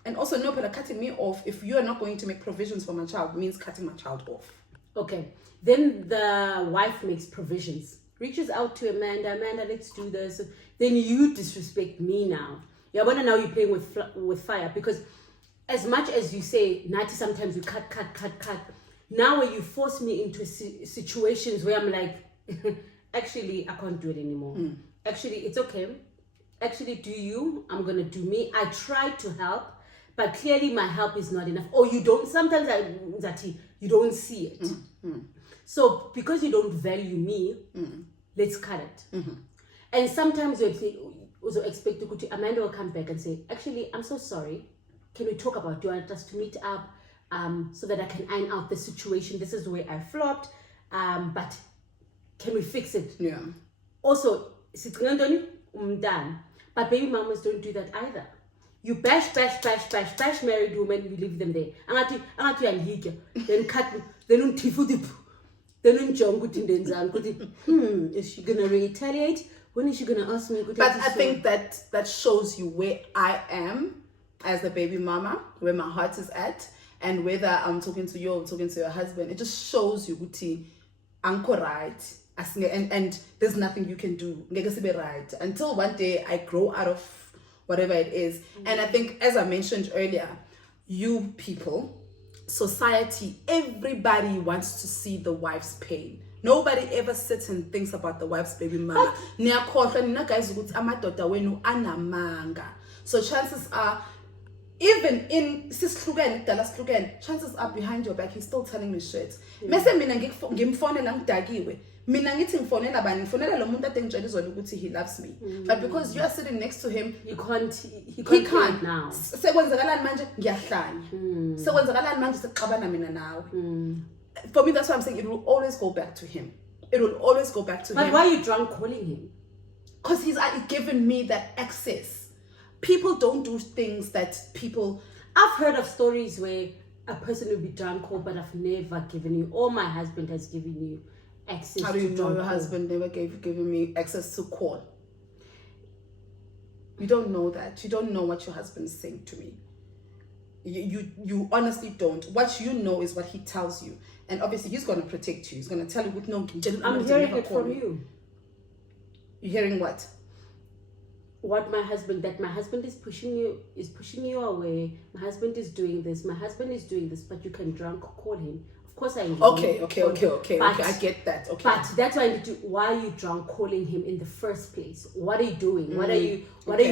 And also no, but cutting me off, if you are not going to make provisions for my child, means cutting my child off. Okay. Then the wife makes provisions. Reaches out to Amanda, let's do this. Then you disrespect me now. Yeah, but now you're playing with fire. Because as much as you say, Nati, sometimes you cut. Now when you force me into situations where I'm like, actually, I can't do it anymore. Actually, it's okay. Actually, do you? I'm going to do me. I tried to help, but clearly my help is not enough. Or you don't. Sometimes you don't see it. So because you don't value me, let's cut it. And sometimes you also expect Amanda will come back and say, actually, I'm so sorry. Can we talk about it? Do you want us to meet up? So that I can iron out the situation. This is where I flopped. But can we fix it? Yeah. Also, done. But baby mamas don't do that either. You bash married women, you leave them there. Then cut, then is she gonna retaliate? When is she gonna ask me? But I think that shows you where I am as a baby mama, where my heart is at. And whether I'm talking to you or talking to your husband, it just shows you Guti anchor right. And there's nothing you can do. Right. Until one day I grow out of whatever it is. And I think, as I mentioned earlier, you people, society, everybody wants to see the wife's pain. Nobody ever sits and thinks about the wife's baby mama. So chances are, even in sisihlukene kudala sihlukene, chances are behind your back he's still telling me shit. Mase mina ngimfonela ngidakiwe. Mina ngithi ngifonela bani ngifonela lo muntu ade ngitshela izolo ukuthi he loves me. But because you are sitting next to him, he can't now. Sekwenzakalani manje ngiyahlanya. Sekwenzakalani manje sekuxabana mina nawe. For me that's why I'm saying it will always go back to him. It will always go back to him. But why are you drunk calling him? Because he's given me that access. People don't do things that people... I've heard of stories where a person will be drunk call, but I've never given you, or my husband has given you access to How do you know your call. husband never given me access to call? You don't know that. You don't know what your husband is saying to me. You honestly don't. What you know is what he tells you. And obviously he's going to protect you. He's going to tell you with no... I'm hearing it from you. You're hearing what? That my husband is pushing you away. My husband is doing this. My husband is doing this, but you can drunk call him. Of course I know. Okay. I get that. Okay. But that's why why are you drunk calling him in the first place? What are you doing? What are you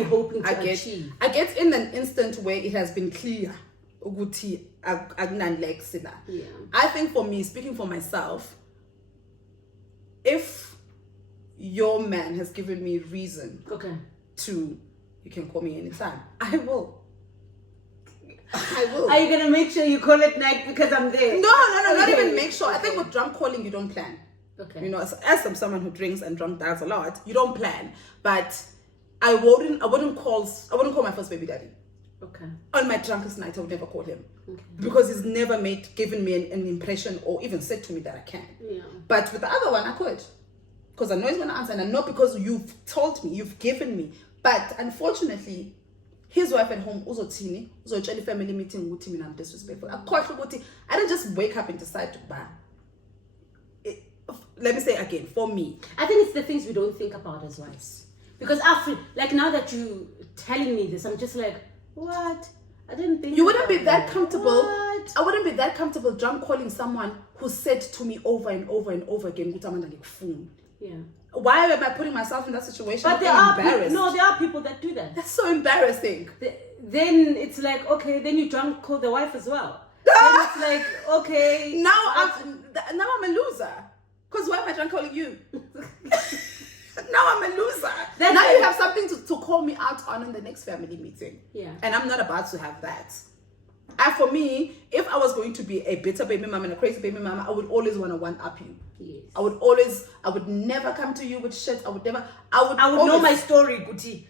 hoping to achieve? I get in an instant where it has been clear. Yeah. I think for me, speaking for myself, if your man has given me reason you can call me anytime, I will. Are you gonna make sure you call at night because I'm there? No, not even make sure. I think with drunk calling you don't plan. Okay. You know, as someone who drinks and drunk dies a lot, you don't plan. But I wouldn't call my first baby daddy. Okay. On my drunkest night, I would never call him. Okay. Because he's never given me an impression or even said to me that I can. Yeah. But with the other one, I could. Because I know he's going to answer. And I know because you've told me, you've given me. But unfortunately, his wife at home, Uzotini, Uzotini family meeting, Uti, I'm disrespectful. I didn't just wake up and decide to ban. Let me say again, for me. I think it's the things we don't think about as wives. Because after, like now that you telling me this, I'm just like, what? I didn't think you wouldn't be that comfortable. What? I wouldn't be that comfortable drunk calling someone who said to me over and over and over again, yeah. Why am I putting myself in that situation? But there are people that do that. That's so embarrassing. Then it's like, okay, then you drunk call the wife as well. Then it's like, okay. Now I'm a loser. Because why am I drunk calling you? Now I'm a loser. Now you have something to call me out on in the next family meeting. Yeah. And I'm not about to have that. For me, if I was going to be a bitter baby mama and a crazy baby mama, I would always want to one-up you. Yes. I would never come to you with shit. I would know my story, Guti.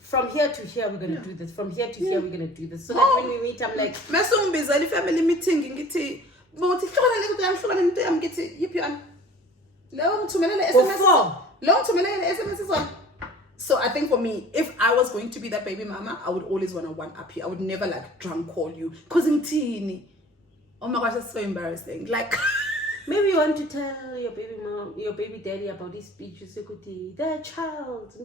From here to here, we're going to do this. From here to here, we're going to do this. So that when we meet, I'm like... family meeting, So I think for me, if I was going to be that baby mama, I would always want to one-up you. I would never like drunk call you. Because I'm teeny. Oh my gosh, that's so embarrassing. Like... Maybe you want to tell your baby daddy about this speech, their child.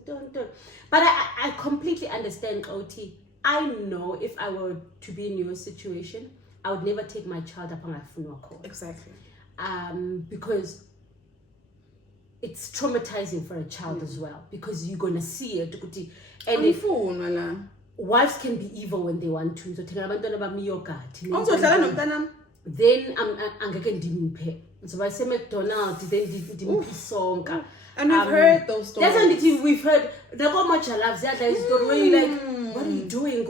But I completely understand, OT. I know if I were to be in your situation, I would never take my child up on a funeral call. Exactly. Because it's traumatizing for a child as well. Because you're going to see it. And wives can be evil when they want to. So then I'm going to so I say McDonald's, then didn't song. And we've heard those stories. That's only thing we've heard. There's not much I love that. There is the way like, what are you doing?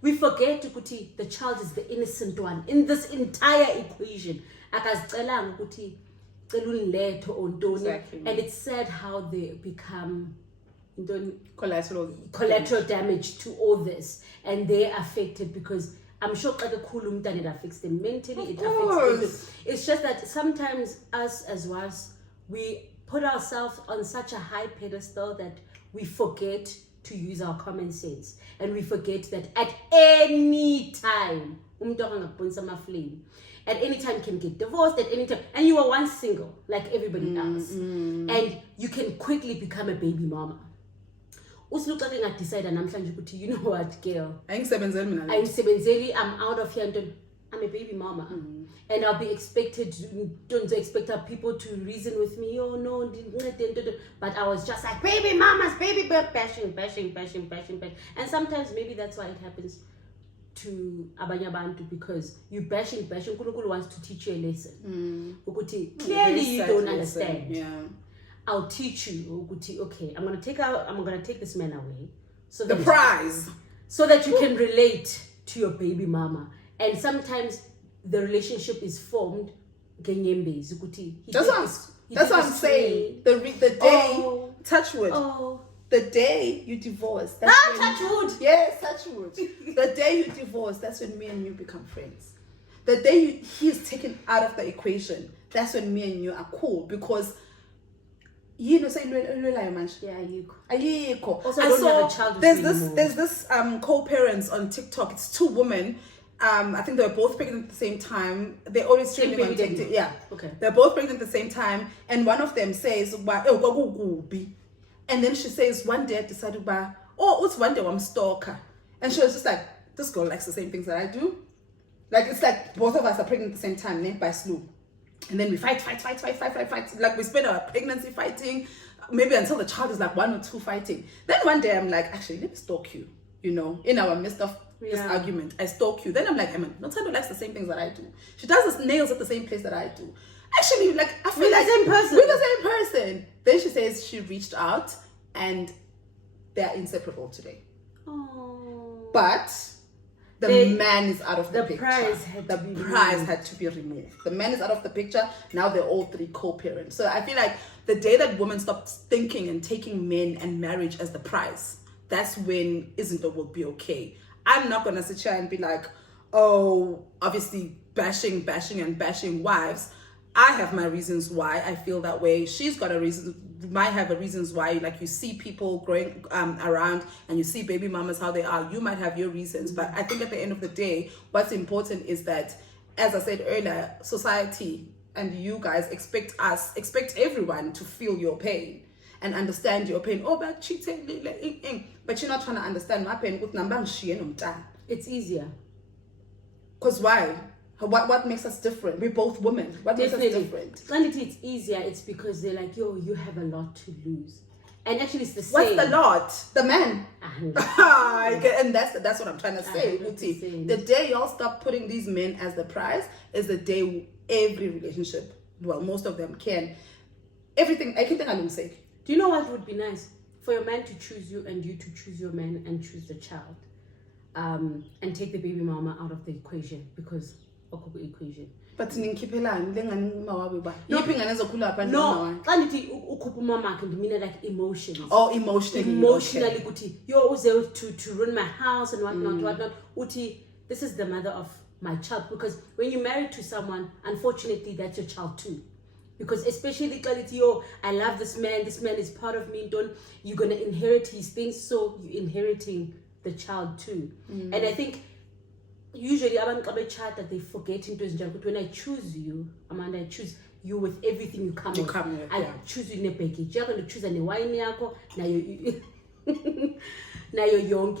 We forget to put the child is the innocent one in this entire equation. Exactly. And it's sad how they become collateral damage to all this, and they're affected because I'm sure it affects them mentally, it affects them. It's just that sometimes us as wives, we put ourselves on such a high pedestal that we forget to use our common sense. And we forget that at any time, at any time can get divorced, at any time. And you were once single, like everybody else. And you can quickly become a baby mama. I decide, you know what, girl? I'm out of here. I'm I'm a baby mama. And I'll be expected, don't expect people to reason with me. Oh no, but I was just like, baby mamas, baby, bashing. And sometimes maybe that's why it happens to abanye abantu, because you bashing. Nkulunkulu wants to teach you a lesson. Clearly you don't understand. Yeah. I'll teach you. Okay, I'm gonna take this man away. So the prize. So that you can relate to your baby mama. And sometimes the relationship is formed. That's what I'm saying. The day, touch wood. The day you divorce. Touch wood. Yes, touch wood. The day you divorce, that's when me and you become friends. The day he is taken out of the equation, that's when me and you are cool, because you know, saying also, I don't have a child. There's this co-parents on TikTok. It's two women. I think they were both pregnant at the same time. They're always streaming on TikTok. Yeah. Okay. They're both pregnant at the same time, and one of them says, and then she says, one day I decided, it's one day I'm stalker, and she was just like, this girl likes the same things that I do. Like, it's like both of us are pregnant at the same time, by slew. And then we fight. Like, we spend our pregnancy fighting, maybe until the child is like 1 or 2 fighting. Then one day I'm like, actually, let me stalk you. You know, in our midst of this argument, I stalk you. Then I'm like, Nolu likes the same things that I do. She does the nails at the same place that I do. Actually, like, I feel like we're the same person. Then she says she reached out and they're inseparable today. Oh. But the man is out of the picture. The prize had to be removed. The man is out of the picture. Now they're all 3 co-parents. So I feel like the day that women stop thinking and taking men and marriage as the prize, that's when will be okay. I'm not gonna sit here and be like, oh, obviously bashing wives. I have my reasons why I feel that way. She's got might have reasons why. Like, you see people growing around and you see baby mamas how they are. You might have your reasons, but I think at the end of the day, what's important is that, as I said earlier, society and you guys expect everyone to feel your pain and understand your pain. Oh, but cheating, but you're not trying to understand my pain. It's easier. Because why? What makes us different? We're both women. What Definitely. makes us different? Sanity, it's easier. It's because they're like, yo, you have a lot to lose. And actually, it's the same. What's the lot? The man. And that's what I'm trying to say. The day y'all stop putting these men as the prize is the day every relationship, well, most of them everything, I can say. Do you know what would be nice? For your man to choose you and you to choose your man and choose the child. And take the baby mama out of the equation, because equation. But no, like emotions. Oh, emotionally. Okay. You're always there to run my house and whatnot. This is the mother of my child, because when you're married to someone, unfortunately, that's your child too. Because especially the quality, I love this man is part of me, you're gonna inherit his things, so you're inheriting the child too. And I think usually that they forget into when I choose you, Amanda, I choose you with everything you come with. I choose you in a package. You're going to choose a wine yako. Now you're young.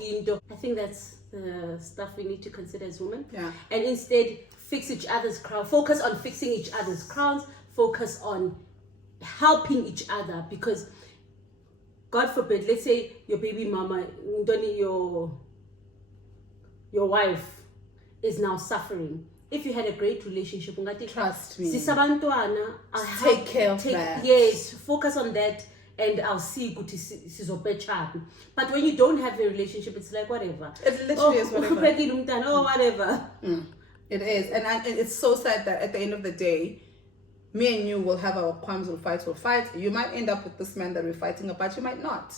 I think that's the stuff we need to consider as women. Yeah. And instead fix each other's crown. Focus on fixing each other's crowns. Focus on helping each other, because God forbid, let's say your baby mama, your wife is now suffering. If you had a great relationship, trust me, take care of that. Yes, focus on that, and I'll see good to. But when you don't have a relationship, it's like whatever. It literally is whatever. Whatever. It is, and it's so sad that at the end of the day, me and you will have our qualms, we'll fight. You might end up with this man that we're fighting about, you might not.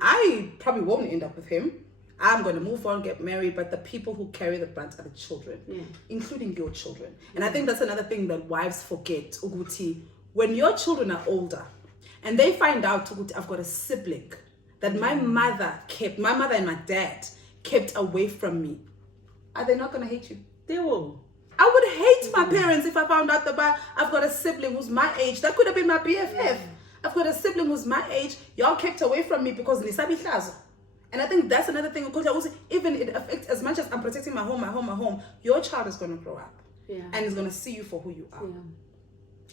I probably won't end up with him. I'm going to move on, get married, but the people who carry the brunt are the children, including your children. And I think that's another thing that wives forget, Uguti. When your children are older and they find out, Uguti, I've got a sibling that my mother and my dad kept away from me, are they not going to hate you? They will. I would hate my parents if I found out that I've got a sibling who's my age. That could have been my BFF. I've got a sibling who's my age. Y'all kept away from me because Nisabi Hlazo. And I think that's another thing. Because also, even it affects, as much as I'm protecting my home, your child is going to grow up. Yeah. And is going to see you for who you are. Yeah.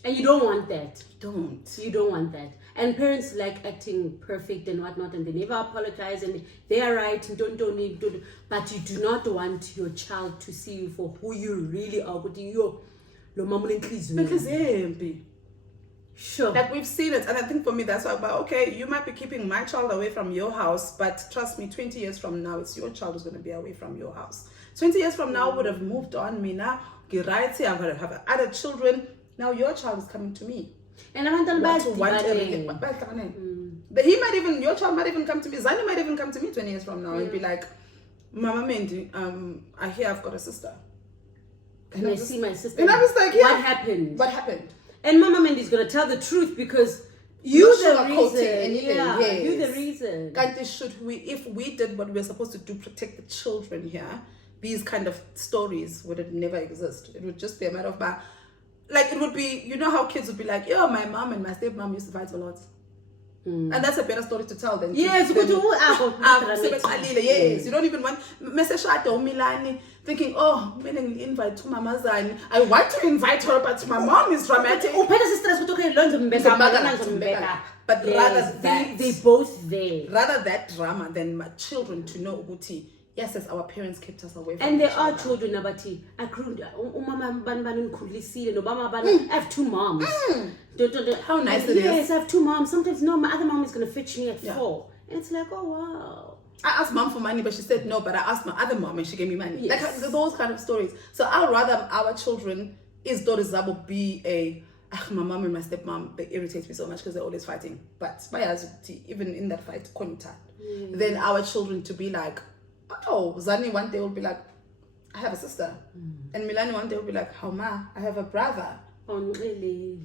And you don't want that. You don't want that. And parents like acting perfect and whatnot, and they never apologize, and they are right, and don't but you do not want your child to see you for who you really are. Because sure, like we've seen it, and I think for me that's why. But okay, you might be keeping my child away from your house, but trust me, 20 years from now, it's your child who's going to be away from your house. 20 years from now, I would have moved on. Me now, get right here. I'm going to have other children. Now your child is coming to me. And I want to your child might even come to me. Zani might even come to me 20 years from now and be like, Mama Mendy, I hear I've got a sister. And I see my sister. And I was like, yeah. What happened? What happened? And Mama Mendy is going to tell the truth because you're the reason. You're the reason. If we did what we're supposed to do, protect the children here, these kind of stories would never exist. It would just be a matter of like it would be, you know how kids would be like, yo, my mom and my stepmom used to fight a lot. And that's a better story to tell than yes, you don't even want thinking, oh, invite to Mama Zani. I want to invite her, but my mom is dramatic. But rather that they both there. Rather that drama than my children to know Uguti. Yes, as our parents kept us away from and there are children abati. I have two moms. How nice it is. Yes, I have two moms. Sometimes no, my other mom is gonna fetch me at 4. And it's like, oh wow. I asked mom for money, but she said no, but I asked my other mom and she gave me money. Yes. Like those kind of stories. So I'd rather our children is Dorizabo be my mom and my stepmom, they irritate me so much because they're always fighting. But even in that fight, then our children to be like, oh, Zani one day will be like, I have a sister. And Milani one day will be like, how ma, I have a brother. Oh, really?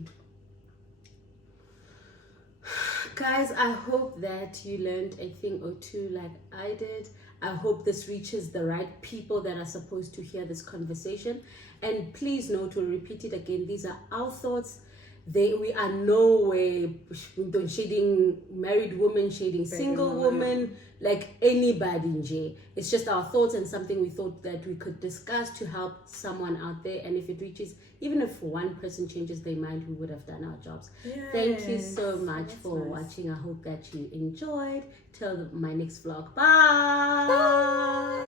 Guys, I hope that you learned a thing or two like I did. I hope this reaches the right people that are supposed to hear this conversation. And please note, we'll repeat it again, these are our thoughts. We are no way shading married women, shading single women, like anybody in J. It's just our thoughts and something we thought that we could discuss to help someone out there. And if it reaches, even if one person changes their mind, we would have done our jobs. Yes. Thank you so much for watching. I hope that you enjoyed. Till my next vlog. Bye.